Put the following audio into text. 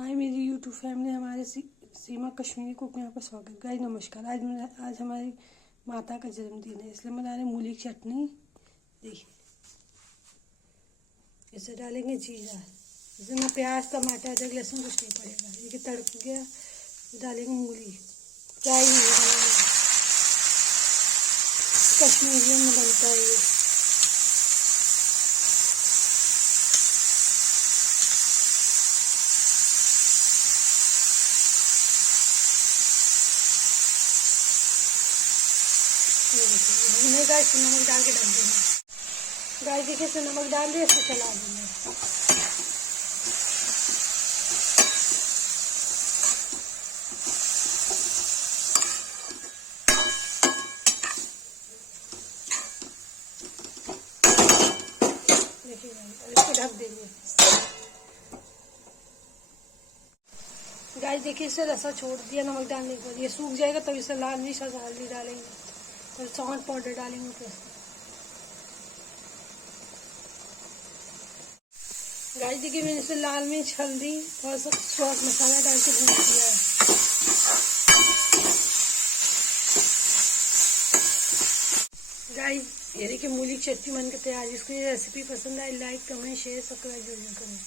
हाय मेरी YouTube family, हमारे सीमा Kashmiri cook में आपका स्वागत। गाइस नमस्कार। आज हमारी माता का जन्मदिन है, इसलिए बना रहे मूली की चटनी। देखिए, इसे डालेंगे जीरा, इसमें प्याज टमाटर अदरक लहसुन कुछ नहीं पड़ेगा। ये तड़क गया, डालेंगे मूली। फ्राई नहीं बनाना, कश्मीरी में बनता है ये। गाइस नमक डाल के ढक देंगे। गाइस देखिए, इसमें नमक डाल दिया, इसको चला देंगे। देखिए इसको ढक देंगे। गाइस देखिए, इसे रसा छोड़ दिया नमक डालने के बाद। ये सूख जाएगा तब इसे लाल मिर्च और हल्दी डालेंगे और सौंठ पाउडर डालेंगे ऊपर से। गाइस देखिए, मैंने इसे लाल मिर्च हल्दी और सब सॉस मसाला डाल के भून दिया है। गाइस ये देखिए, मूली की चटनी बनकर तैयार है। इसको ये रेसिपी पसंद आए लाइक कमेंट शेयर सब्सक्राइब जरूर करें।